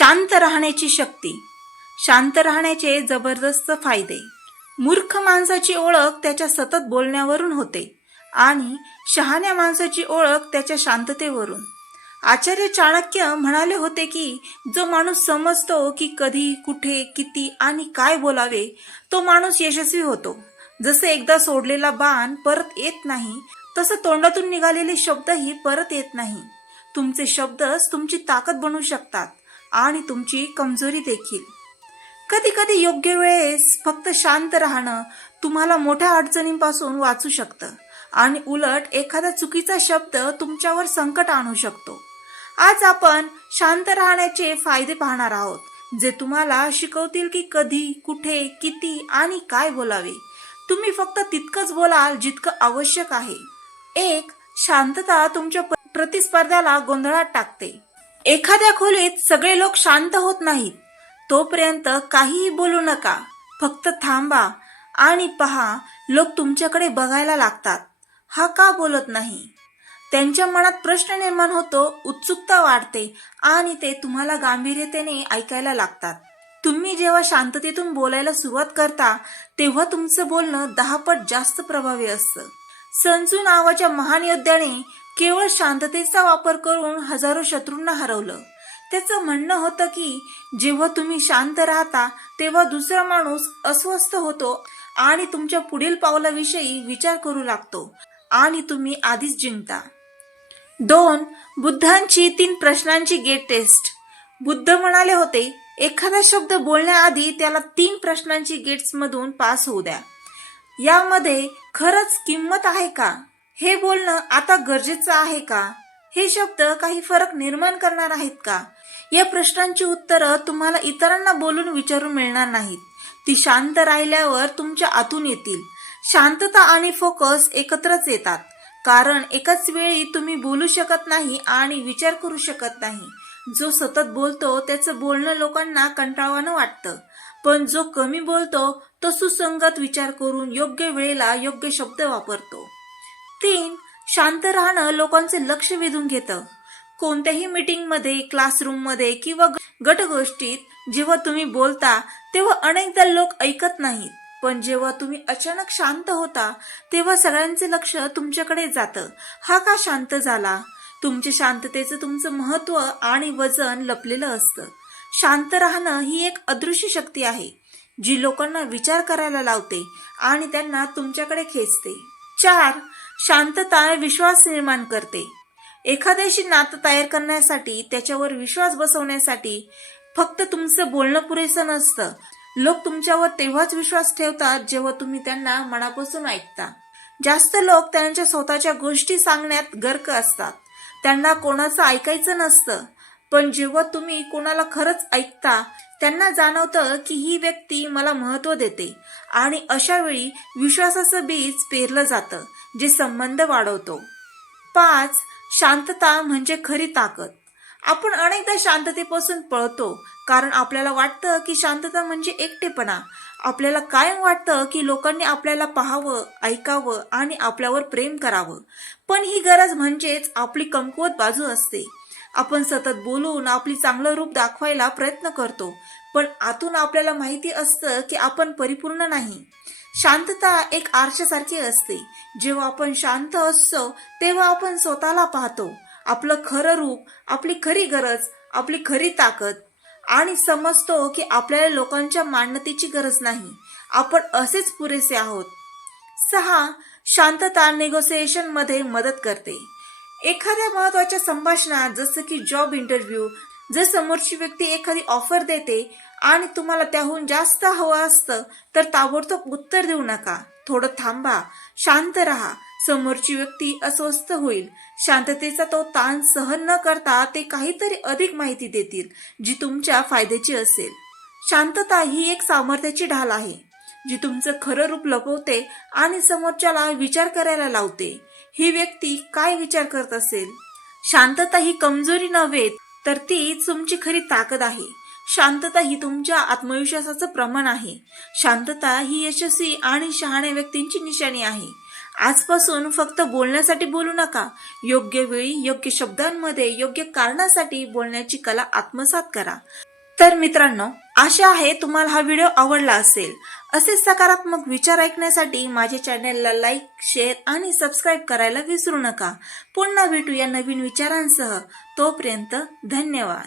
शांत राहण्याची शक्ती. शांत राहण्याचे जबरदस्त फायदे. मूर्ख माणसाची ओळख त्याच्या सतत बोलण्यावरून होते आणि शहाण्या माणसाची ओळख त्याच्या शांततेवरून. आचार्य चाणक्य म्हणाले होते की जो माणूस समजतो की कधी कुठे किती आणि काय बोलावे तो माणूस यशस्वी होतो. जसे एकदा सोडलेला बाण परत येत नाही तसं तोंडातून निघालेले शब्दही परत येत नाही. तुमचे शब्दच तुमची ताकद बनू शकतात. आणि तुमची कमजोरी देखील. कधी कधी योग्य वेळेस फक्त शांत राहणं तुम्हाला मोठ्या अडचणींपासून वाचू शकतं आणि उलट एखादा चुकीचा शब्द तुमच्यावर संकट आणू शकतो. आज आपण शांत राहण्याचे फायदे पाहणार आहोत जे तुम्हाला शिकवतील की कधी कुठे किती आणि काय बोलावे. तुम्ही फक्त तितकंच बोलाल जितकं आवश्यक आहे. एक शांतता तुमच्या प्रतिस्पर्ध्याला गोंधळात टाकते. एखाद्या खोलीत सगळे लोक शांत होत नाहीत. तोपर्यंत काहीही बोलू नका. फक्त थांबा आणि पहा लोक तुमच्याकडे बघायला लागतात. हा का बोलत नाही? त्यांच्या मनात प्रश्न निर्माण होतो उत्सुकता वाढते आणि ते तुम्हाला गांभीर्यतेने ऐकायला लागतात. तुम्ही जेव्हा शांततेतून बोलायला सुरुवात करता तेव्हा तुमचं बोलणं दहापट जास्त प्रभावी असतं. संजू नावाच्या महान योद्ध्याने केवळ शांततेचा वापर करून हजारो शत्रूंना हरवलं. त्याचं म्हणणं होतं की जेव्हा तुम्ही शांत राहता तेव्हा दुसरा माणूस अस्वस्थ होतो आणि तुमच्या पुढील पावलाविषयी विचार करू लागतो आणि तुम्ही आधीच जिंकता. दोन बुद्धांची तीन प्रश्नांची गेट टेस्ट. बुद्ध म्हणाले होते एखादा शब्द बोलण्याआधी त्याला तीन प्रश्नांची गेट्स मधून पास होऊ द्या. यामध्ये खरंच किंमत आहे का? हे बोलणं आता गरजेचं आहे का? हे शब्द काही फरक निर्माण करणार आहेत का? या प्रश्नांची उत्तरं तुम्हाला इतरांना बोलून विचारून मिळणार नाहीत. ती शांत राहिल्यावर तुमच्या आतून येतील. शांतता आणि फोकस एकत्रच येतात. कारण एकाच वेळी तुम्ही बोलू शकत नाही आणि विचार करू शकत नाही. जो सतत बोलतो त्याचं बोलणं लोकांना कंटाळवानं वाटतं. पण जो कमी बोलतो तो सुसंगत विचार करून योग्य वेळेला योग्य शब्द वापरतो. तीन शांत राहणं लोकांचे लक्ष वेधून घेतं. कोणत्याही मीटिंगमध्ये क्लासरूममध्ये किंवा गटगोष्टीत जेव्हा तुम्ही बोलता तेव्हा अनेकदा लोक ऐकत नाहीत. पण जेव्हा तुम्ही अचानक शांत होता तेव्हा सगळ्यांचे लक्ष तुमच्याकडे जातं. हा का शांत झाला? तुमच्या शांततेचं तुमचं महत्त्व आणि वजन लपलेलं असतं. शांत राहणं ही एक अदृश्य शक्ती आहे जी लोकांना विचार करायला लावते आणि त्यांना तुमच्याकडे खेचते. चार शांतता विश्वास निर्माण करते. एखाद्याशी नातं तयार करण्यासाठी त्याच्यावर विश्वास बसवण्यासाठी फक्त तुमचं बोलणं पुरेसं नसतं. लोक तुमच्यावर तेव्हाच विश्वास ठेवतात जेव्हा तुम्ही त्यांना मनापासून ऐकता. जास्त लोक त्यांच्या स्वतःच्या गोष्टी सांगण्यात गर्क असतात. त्यांना कोणाचं ऐकायचं नसतं. पण जेव्हा तुम्ही कोणाला खरंच ऐकता त्यांना जाणवतं की ही व्यक्ती मला महत्त्व देते. आणि अशा वेळी विश्वासाचं बीज पेरलं जातं जे संबंध वाढवतो. पाच शांतता म्हणजे खरी ताकद. आपण अनेकदा शांततेपासून पळतो कारण आपल्याला वाटतं की शांतता म्हणजे एकटेपणा. आपल्याला कायम वाटतं की लोकांनी आपल्याला पाहावं ऐकावं आणि आपल्यावर प्रेम करावं. पण ही गरज म्हणजेच आपली कमकुवत बाजू असते. आपण सतत बोलून आपली चांगलं रूप दाखवायला प्रयत्न करतो. पण आतून आपल्याला माहिती असतं की आपण परिपूर्ण नाही. शांतता एक आरशासारखी असते. जेव्हा आपण शांत असतो तेव्हा आपण स्वतःला पाहतो. आपलं खरं रूप आपली खरी गरज आपली खरी ताकद. आणि समजतो की आपल्याला लोकांच्या मान्यतेची गरज नाही. आपण असेच पुरेसे आहोत. सहा शांतता नेगोसिएशनमध्ये मदत करते. एखाद्या महत्त्वाच्या संभाषणात जसं की जॉब इंटरव्ह्यू जर समोरची व्यक्ती एखादी ऑफर देते आणि तुम्हाला त्याहून जास्त हवं असतं तर ताबडतोब उत्तर देऊ नका. थोडं थांबा शांत राहा. समोरची व्यक्ती अस्वस्थ होईल. शांततेचा तो ताण सहन न करता ते काहीतरी अधिक माहिती देतील जी तुमच्या फायद्याची असेल. शांतता ही एक सामर्थ्याची ढाल आहे. जी तुमचं खरं रूप लपवते आणि समोरच्याला विचार करायला लावते ही व्यक्ती काय विचार करत असेल? शांतता ही कमजोरी नव्हे तर ती तुमची खरी ताकद आहे. शांतता ही तुमच्या आत्मविश्वासाचं प्रमाण आहे. शांतता ही यशस्वी आणि शहाण्या व्यक्तींची निशाणी आहे. आजपासून फक्त बोलण्यासाठी बोलू नका. योग्य वेळी योग्य शब्दांमध्ये योग्य कारणासाठी बोलण्याची कला आत्मसात करा. तर मित्रांनो आशा आहे तुम्हाला हा व्हिडिओ आवडला असेल. असे सकारात्मक विचार ऐकण्यासाठी माझ्या चॅनेलला लाईक शेअर आणि सबस्क्राईब करायला विसरू नका. पुन्हा भेटू या नवीन विचारांसह. तोपर्यंत धन्यवाद.